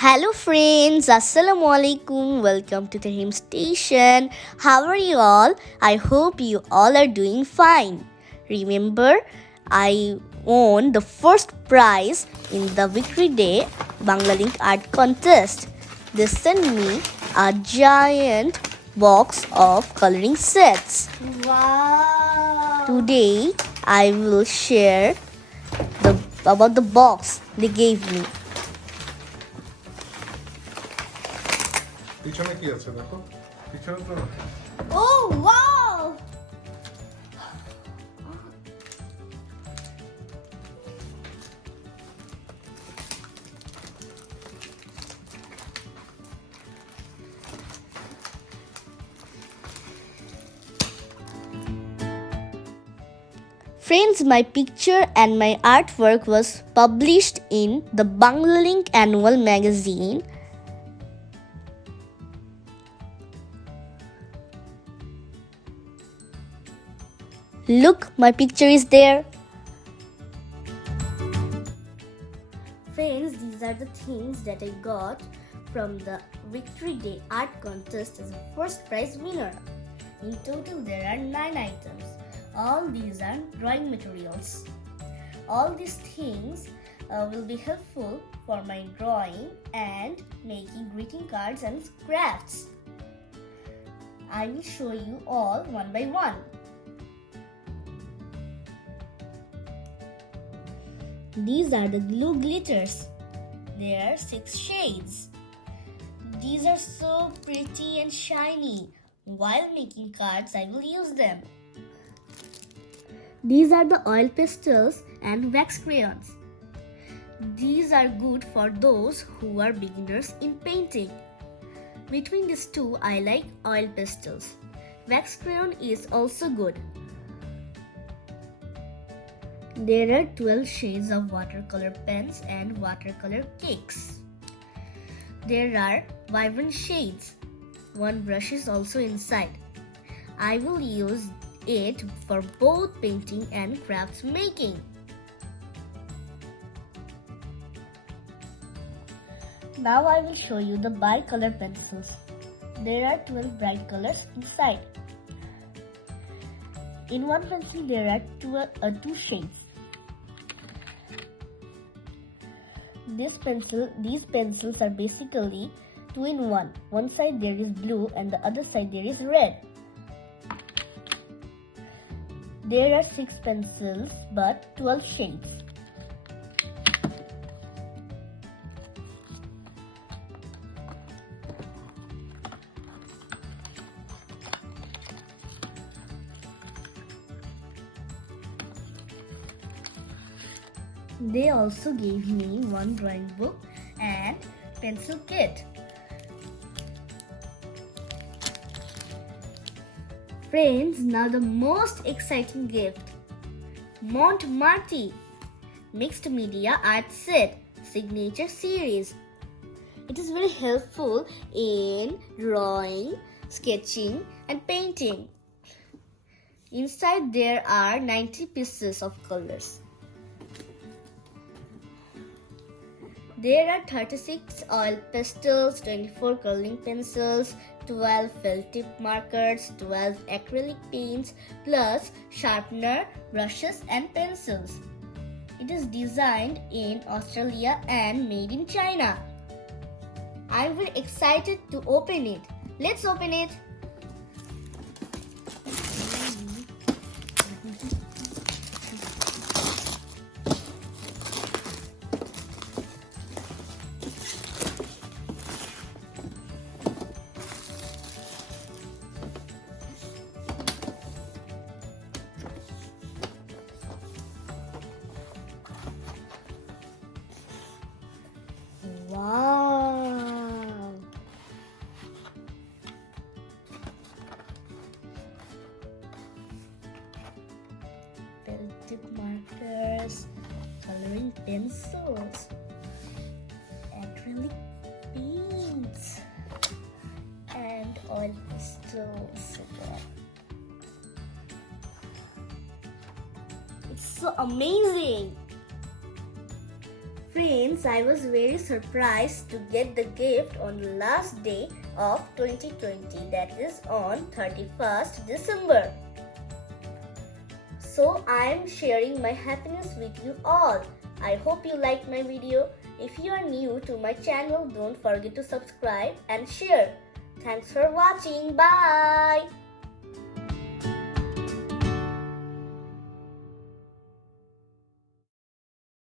Hello friends, Assalamu alaikum. Welcome to Tehreem station. How are you all? I hope you all are doing fine. Remember, I won the first prize in the Victory Day Banglalink Art Contest. They sent me a giant box of coloring sets. Wow! Today, I will share about the box they gave me. পিছনে কি আছে দেখো পিছনে তো Oh wow! Friends, my picture and my artwork was published in the Banglalink annual magazine. Look, my picture is there. Friends, these are the things that I got from the Victory Day Art Contest as a first prize winner. In total, there are 9 items. All these are drawing materials. All these things will be helpful for my drawing and making greeting cards and crafts. I will show you all one by one. These are the glue glitters. There are 6 shades. These are so pretty and shiny. While making cards, I will use them. These are the oil pastels and wax crayons. These are good for those who are beginners in painting. Between these two, I like oil pastels. Wax crayon is also good. There are 12 shades of watercolor pens and watercolor cakes. There are vibrant shades. One brush is also inside. I will use it for both painting and crafts making. Now I will show you the bicolor pencils. There are 12 bright colors inside. In one pencil there are 2 shades. These pencils are basically 2 in 1. One side there is blue and the other side there is red. There are 6 pencils but 12 shades. They also gave me one drawing book and pencil kit. Friends, now the most exciting gift. Marte Mixed Media Art Set Signature Series. It is very helpful in drawing, sketching and painting. Inside there are 90 pieces of colors. There are 36 oil pastels, 24 coloring pencils, 12 felt tip markers, 12 acrylic paints, plus sharpener, brushes and pencils. It is designed in Australia and made in China. I am very excited to open it. Let's open it. Wow! Felt tip markers, coloring pencils, acrylic paints, and oil pastels. It's so amazing! Friends, I was very surprised to get the gift on the last day of 2020, that is on 31st December. So I am sharing my happiness with you all. I hope you liked my video. If you are new to my channel, don't forget to subscribe and share. Thanks for watching. Bye.